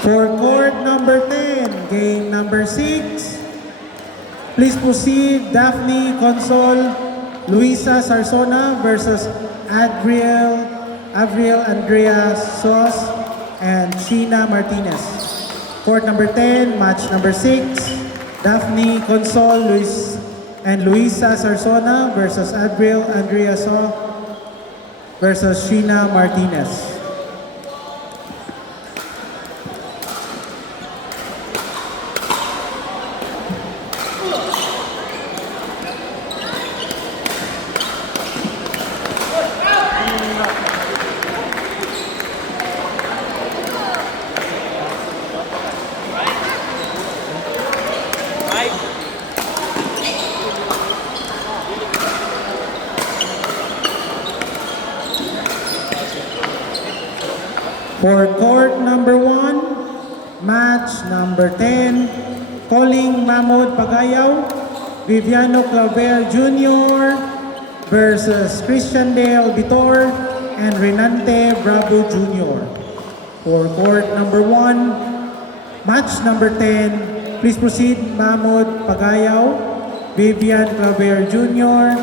For court number 10, game number 6, please proceed Daphne Consol, Luisa Sarsona versus Adriel Andrea Sos and Sheena Martinez. Court number 10, match number 6, Daphne Consol and Luisa Sarsona versus Adriel Andrea Sos versus Sheena Martinez. For court number 1, match number 10, Calling Mahmoud Pagayaw, Viviano Claver Jr. versus Christian Dale Vitor and Renante Bravo Jr. For court number 1, match number 10, please proceed Mahmoud Pagayaw, Vivian Claver Jr.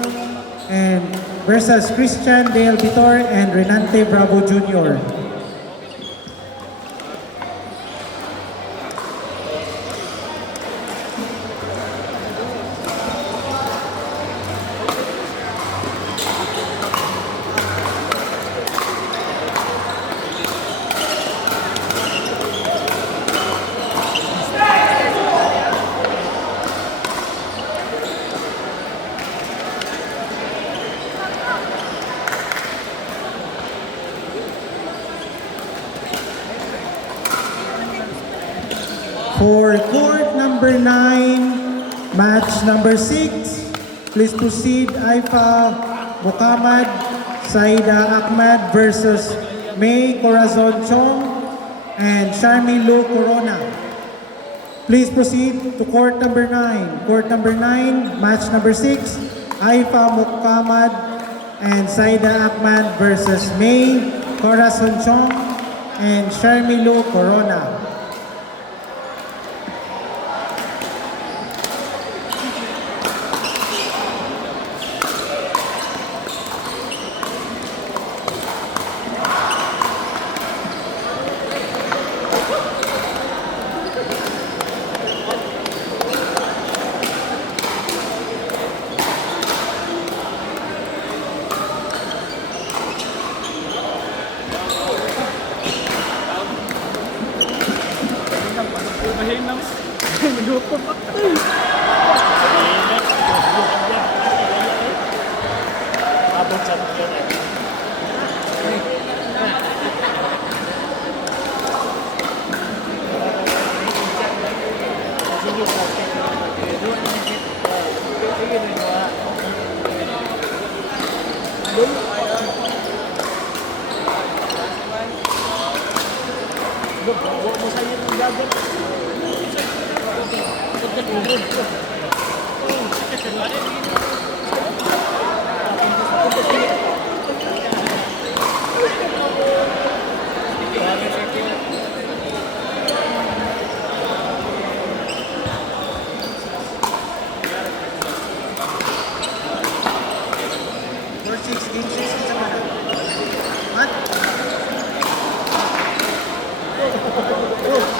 and versus Christian Dale Vitor and Renante Bravo Jr. For court number 9, match number 6, please proceed Aifa Muhammad, Saida Ahmad versus May Corazon Chong and Sharmi Lu Corona. Please proceed to court number 9. Court number 9, match number 6, Aifa Muhammad and Saida Ahmad versus May Corazon Chong and Sharmi Lu Corona.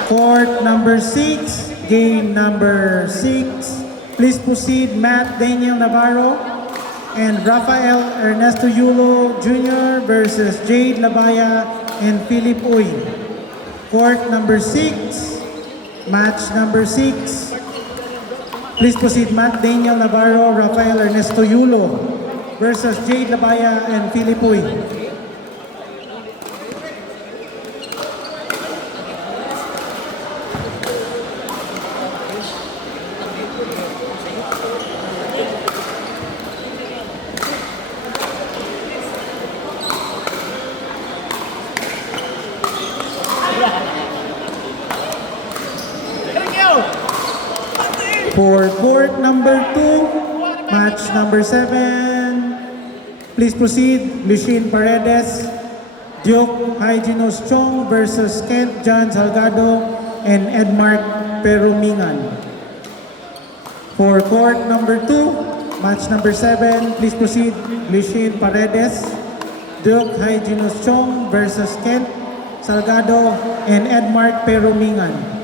Court number 6, game number 6. Please proceed Matt Daniel Navarro and Rafael Ernesto Yulo Jr. versus Jade Labaya and Philip Uy. Court number 6, match number 6. Please proceed Matt Daniel Navarro, Rafael Ernesto Yulo versus Jade Labaya and Philipoy. For court number 2, match number 7, please proceed. Lucien Paredes, Duke Hyginos Chong versus Kent John Salgado and Edmark Perumingan. For court number 2, match number 7, please proceed. Lucien Paredes, Duke Hyginos Chong versus Kent Salgado and Edmark Perumingan.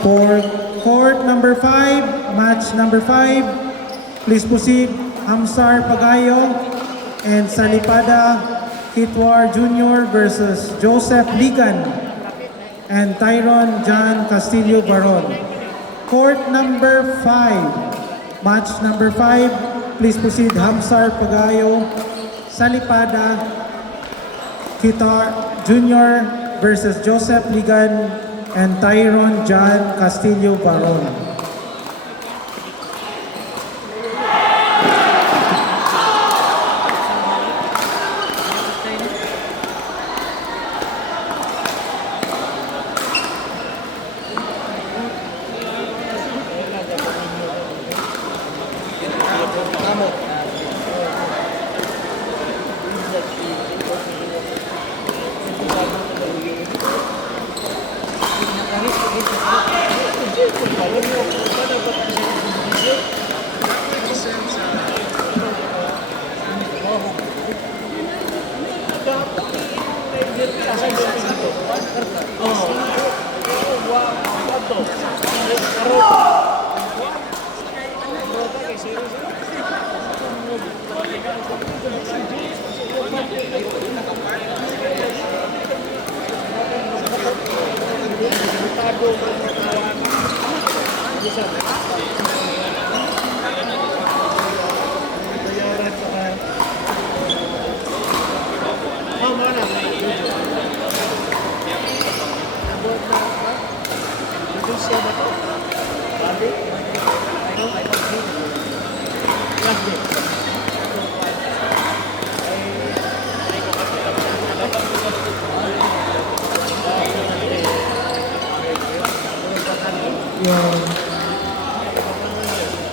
For court number 5, match number 5, please proceed. Amsar Pagayo and Salipada Kitwar Jr. versus Joseph Ligan and Tyron John Castillo Baron. Court number 5, match number 5, please proceed. Amsar Pagayo, Salipada Kitwar Jr. versus Joseph Ligan and Tyron John Castillo Baron.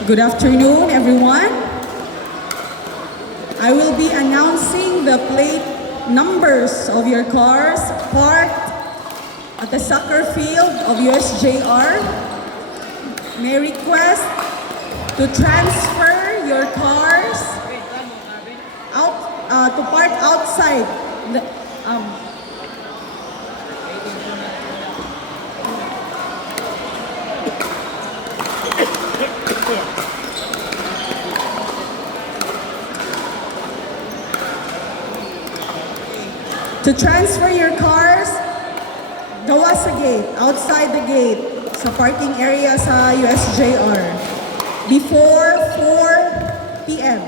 Good afternoon, everyone. I will be announcing the plate numbers of your cars parked at the soccer field of USJR. May I request to transfer your cars out to park outside the, to transfer your cars, gawa sa gate, outside the gate, sa parking area sa USJR, before 4 p.m.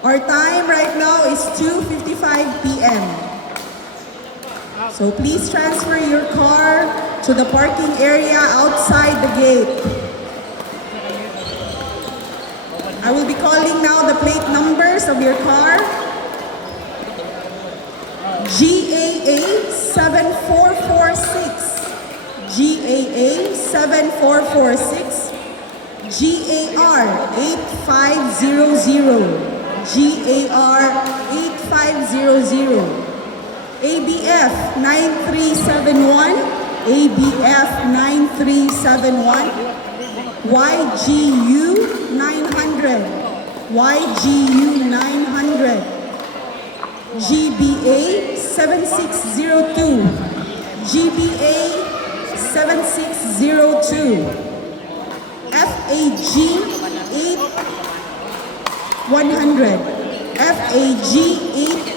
Our time right now is 2:55 p.m. So please transfer your car to the parking area outside the gate. I will be calling now the plate numbers of your car. GAA 7446, GAA 7446, GAR 8500, GAR 8500, ABF 9371, ABF 9371, YGU 900, YGU 900, GBA 7602, GBA 7602, FAG 8100, FAG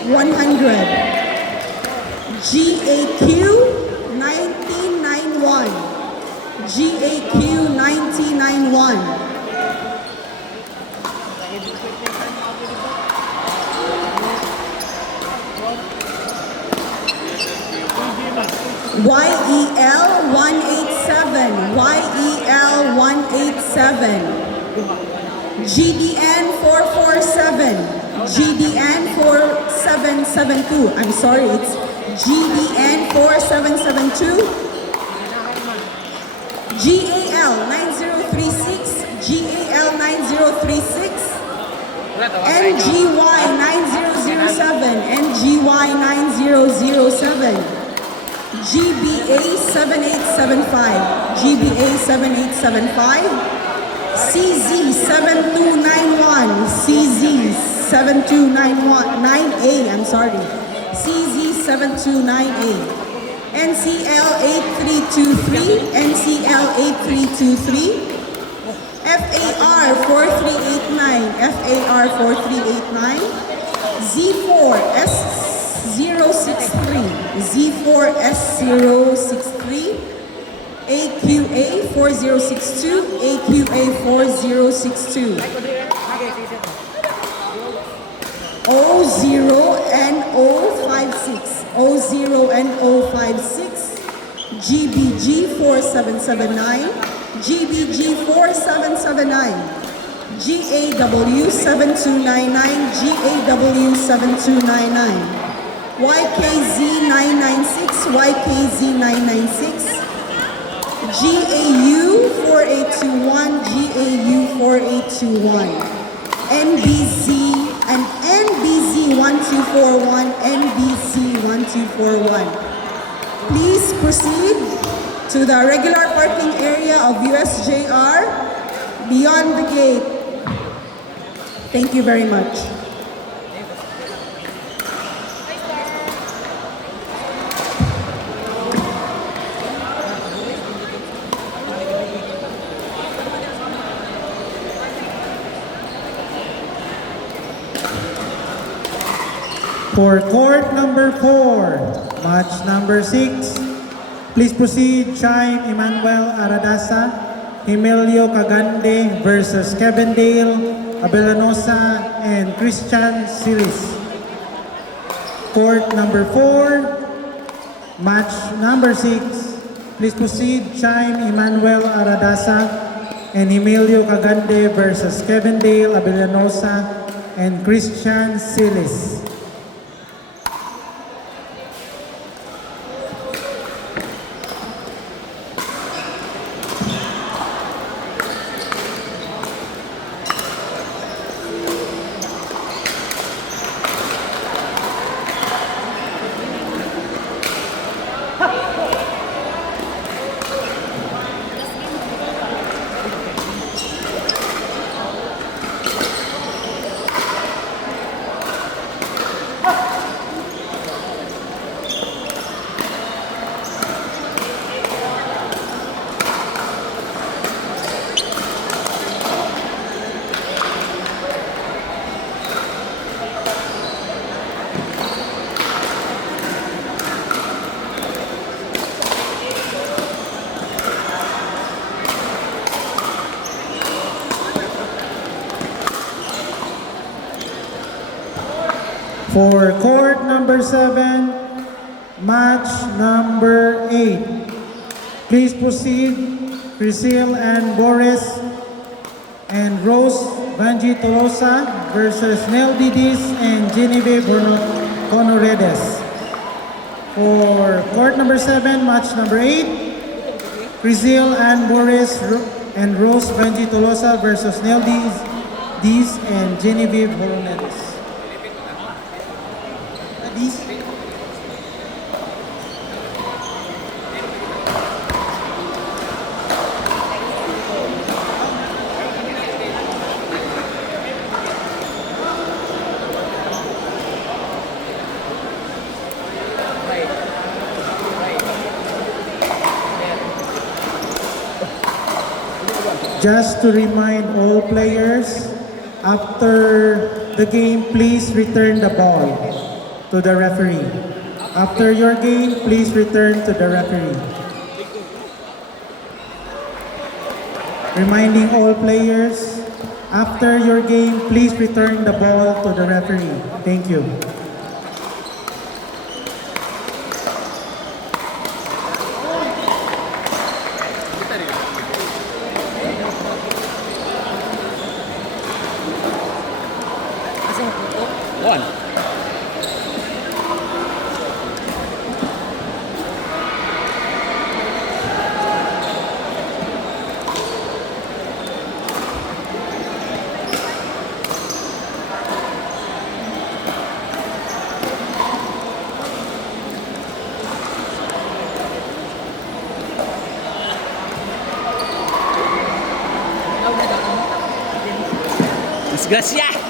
8100, GAQ 1991, GAQ 1991, YEL 187, YEL 187, GDN 447, GDN 4772. I'm sorry, it's GDN 4772, GAL 9036, GAL 9036, NGY 9007, NGY 9007, GBA 7875, GBA 7875, CZ 7291, CZ 7291, 9A, I'm sorry, CZ 729A, NCL 8323, NCL 8323, FAR 4389, FAR 4389, Z4 S063, Z4 S063, AQA 4062, AQA 4062, O0NO56, O0NO56, GBG 4779, GBG 4779, GAW 7299, GAW 7299, YKZ 996, YKZ 996, GAU 4821, GAU 4821, NBZ and NBZ 1241, NBZ 1241. Please proceed to the regular parking area of USJR beyond the gate. Thank you very much. For court number 4, match number 6, please proceed Chaim Emmanuel Aradasa, Emilio Cagande versus Kevin Dale, Abelanosa, and Christian Silis. Court number 4, match number 6, please proceed Chaim Emmanuel Aradasa and Emilio Cagande versus Kevin Dale, Abelanosa, and Christian Silis. For court number 7, match number 8, please proceed Crisel and Boris and Rose Vanji Tolosa versus Nel Didis and Genevieve Conoredes. For court number 7, match number 8, Rizil and Boris and Rose Benji Tolosa versus Neil Diz and Genevieve Holonetis. Diz? Just to remind all players, after the game, please return the ball to the referee. After your game, please return to the referee. Reminding all players, after your game, please return the ball to the referee. Thank you. One. Desgraciado!